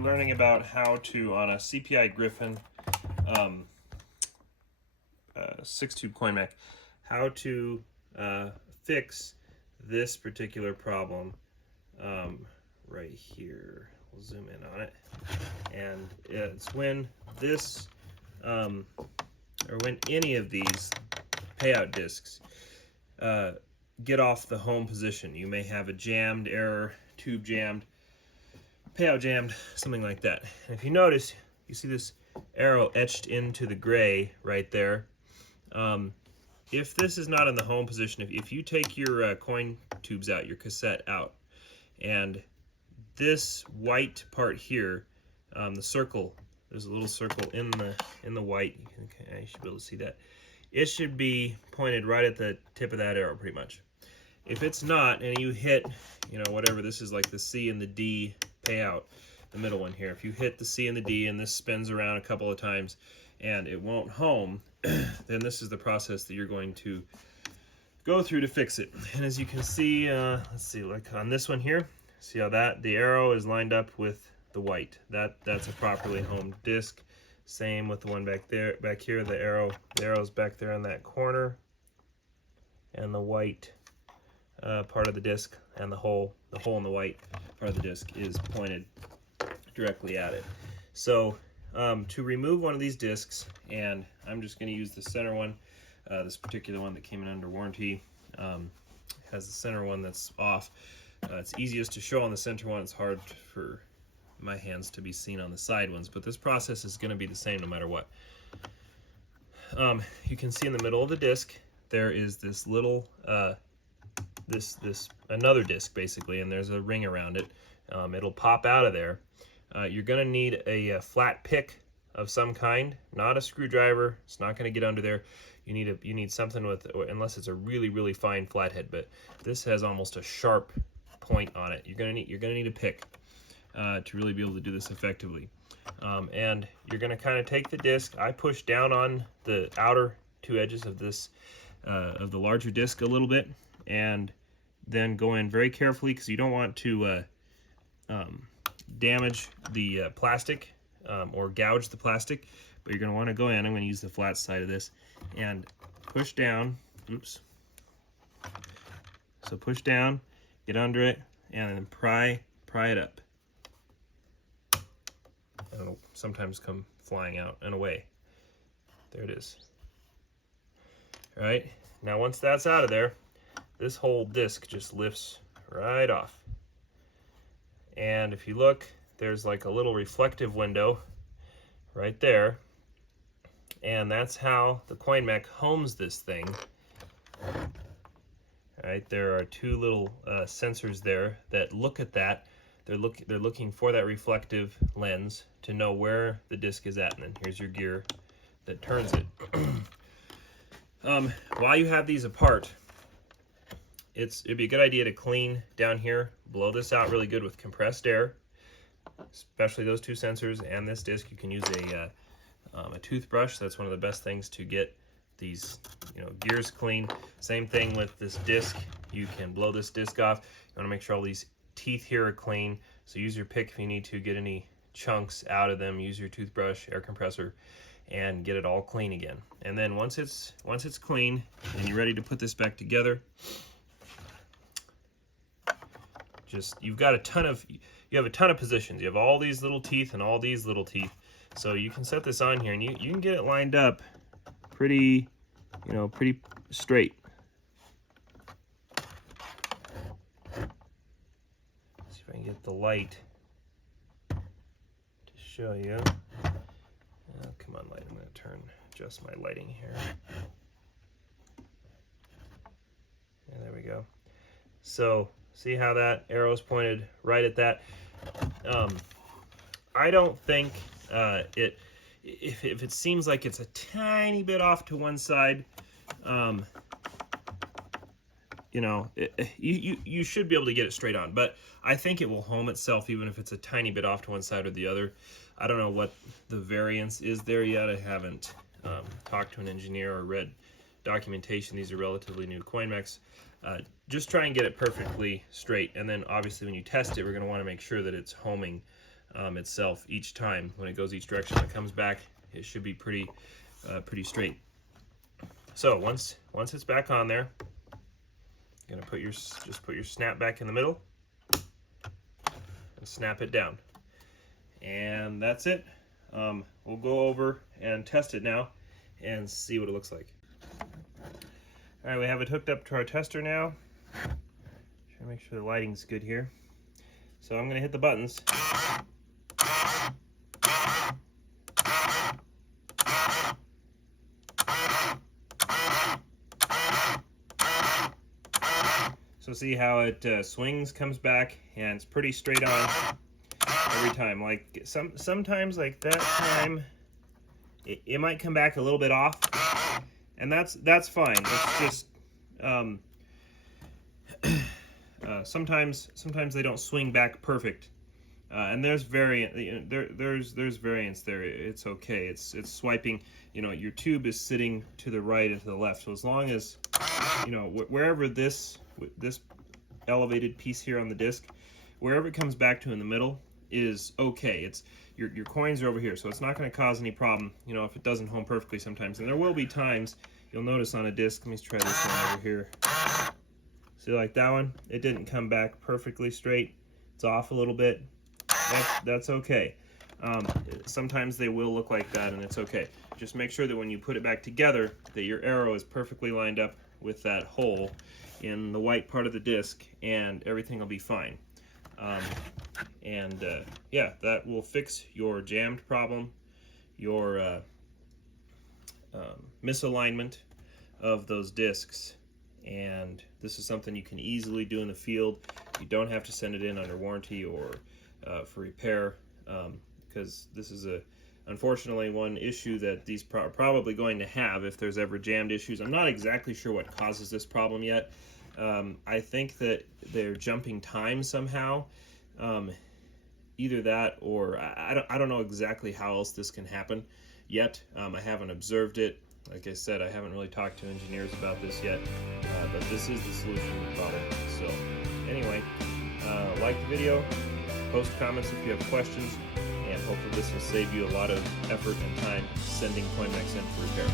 be learning about how to, on a CPI Gryphon 6-tube coin mech, how to fix this particular problem right here. We'll zoom in on it. And it's when this, or when any of these payout discs get off the home position. You may have a jammed error, tube jammed, payout jammed, something like that. And if you notice, you see this arrow etched into the gray right there. If this is not in the home position, if you take your coin tubes out, your cassette out, and this white part here, the circle, there's a little circle in the white. You should be able to see that. It should be pointed right at the tip of that arrow, pretty much. If it's not, and you hit, whatever, this is like the C and the D payout, the middle one here. If you hit the C and the D and this spins around a couple of times and it won't home, then this is the process that you're going to go through to fix it. And as you can see, let's see, like on this one here, see how the arrow is lined up with the white. That's a properly homed disc. Same with the one back here, the arrow's back there in that corner, and the white part of the disc and the hole in the white part of the disc is pointed directly at it. So to remove one of these discs, and I'm just going to use the center one, this particular one that came in under warranty, has the center one that's off. It's easiest to show on the center one. It's hard for my hands to be seen on the side ones, but this process is going to be the same no matter what. You can see in the middle of the disc there is this little another disc basically, and there's a ring around it. It'll pop out of there. You're going to need a flat pick of some kind, not a screwdriver. It's not going to get under there. You need something with, unless it's a really fine flathead, but this has almost a sharp point on it. You're going to need a pick to really be able to do this effectively. And you're going to kind of take the disc. I push down on the outer two edges of this of the larger disc a little bit, and then go in very carefully, because you don't want to damage the plastic or gouge the plastic, but you're going to want to go in. I'm going to use the flat side of this and push down. Oops. So push down, get under it, and then pry it up. And it'll sometimes come flying out and away. There it is. All right, now once that's out of there, this whole disc just lifts right off. And if you look, there's like a little reflective window right there. And that's how the coin mech homes this thing. All right, there are two little sensors there that look at that. They're looking for that reflective lens to know where the disc is at. And then here's your gear that turns it. While you have these apart, it'd be a good idea to clean down here, blow this out really good with compressed air, especially those two sensors and this disc. You can use a toothbrush. That's one of the best things to get these gears clean. Same thing with this disc. You can blow this disc off. You want to make sure all these teeth here are clean, so use your pick if you need to get any chunks out of them. Use your toothbrush, air compressor, and get it all clean again. And then once it's clean and you're ready to put this back together, you have a ton of positions. You have all these little teeth and all these little teeth. So you can set this on here, and you can get it lined up pretty straight. See if I can get the light to show you. Oh, come on, light. I'm going to adjust my lighting here. And there we go. So see how that arrow is pointed right at that? I don't think if it seems like it's a tiny bit off to one side, you should be able to get it straight on. But I think it will home itself even if it's a tiny bit off to one side or the other. I don't know what the variance is there yet. I haven't talked to an engineer or read documentation. These are relatively new coin mechs. Just try and get it perfectly straight, and then obviously when you test it, we're going to want to make sure that it's homing itself each time. When it goes each direction, when it comes back, it should be pretty straight. So once it's back on there, you're gonna just put your snap back in the middle and snap it down, and that's it. We'll go over and test it now and see what it looks like. All right, we have it hooked up to our tester now. Try to make sure the lighting's good here. So I'm gonna hit the buttons. So see how it swings, comes back, and it's pretty straight on every time. Like sometimes, like that time, it might come back a little bit off, and that's fine. It's just sometimes they don't swing back perfect, and there's variant. There's variance there. It's okay. It's swiping. You know, your tube is sitting to the right and to the left. So as long as, you know, wherever this elevated piece here on the disc, wherever it comes back to in the middle is okay. It's your coins are over here, so it's not going to cause any problem, you know, if it doesn't home perfectly sometimes. And there will be times you'll notice on a disc. Let me try this one over here. See, like that one, it didn't come back perfectly straight. It's off a little bit. That's okay. Sometimes they will look like that, and it's okay. Just make sure that when you put it back together, that your arrow is perfectly lined up with that hole in the white part of the disc, and everything will be fine. Yeah, that will fix your jammed problem, your misalignment of those discs. And this is something you can easily do in the field. You don't have to send it in under warranty or for repair, because this is unfortunately one issue that these are probably going to have if there's ever jammed issues. I'm not exactly sure what causes this problem yet. I think that they're jumping time somehow. Either that, or I don't know exactly how else this can happen yet. I haven't observed it. Like I said, I haven't really talked to engineers about this yet, but this is the solution to the problem. So anyway, like the video, post comments if you have questions, and hopefully this will save you a lot of effort and time sending coin mechs in for repair.